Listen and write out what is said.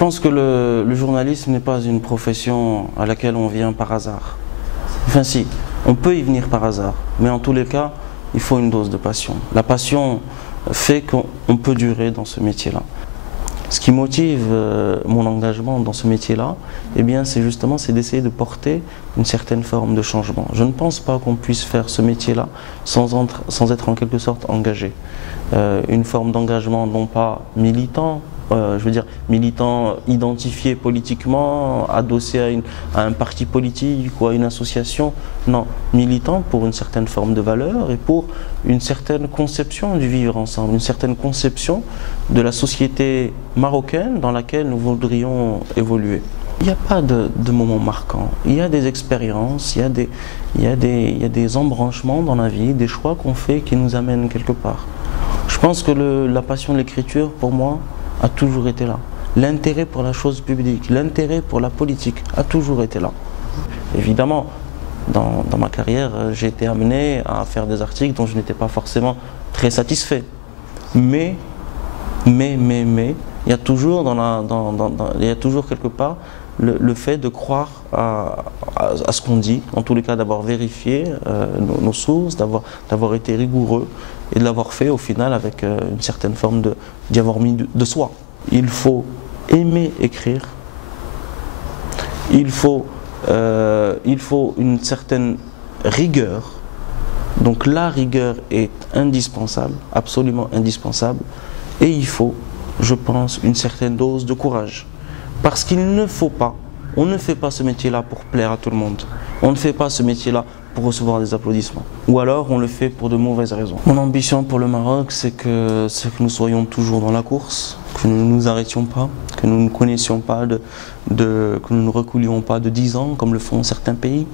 pense que le journalisme n'est pas une profession à laquelle on vient par hasard. Enfin si, on peut y venir par hasard, mais en tous les cas, il faut une dose de passion. La passion fait qu'on peut durer dans ce métier-là. Ce qui motive mon engagement dans ce métier-là, eh bien, c'est justement d'essayer de porter une certaine forme de changement. Je ne pense pas qu'on puisse faire ce métier-là sans être en quelque sorte engagé. Une forme d'engagement non pas militant, je veux dire militant identifié politiquement, adossé à un parti politique ou à une association. Non, militant pour une certaine forme de valeur et pour une certaine conception du vivre ensemble, une certaine conception de la société marocaine dans laquelle nous voudrions évoluer. Il n'y a pas de moment marquant, il y a des expériences, il y a des embranchements dans la vie, des choix qu'on fait qui nous amènent quelque part. Je pense que la passion de l'écriture, pour moi, a toujours été là. L'intérêt pour la chose publique, l'intérêt pour la politique a toujours été là. Évidemment, dans ma carrière, j'ai été amené à faire des articles dont je n'étais pas forcément très satisfait. Mais, il y a toujours, il y a toujours quelque part le fait de croire à ce qu'on dit, en tous les cas d'avoir vérifié nos sources, d'avoir été rigoureux et de l'avoir fait au final avec une certaine forme d'y avoir mis de soi. Il faut aimer écrire, il faut une certaine rigueur. Donc la rigueur est indispensable, absolument indispensable, et il faut, je pense, une certaine dose de courage. Parce qu'il ne faut pas, on ne fait pas ce métier-là pour plaire à tout le monde. On ne fait pas ce métier-là pour recevoir des applaudissements. Ou alors on le fait pour de mauvaises raisons. Mon ambition pour le Maroc, c'est que nous soyons toujours dans la course, que nous ne nous arrêtions pas, que nous ne connaissions pas que nous ne reculions pas de 10 ans comme le font certains pays.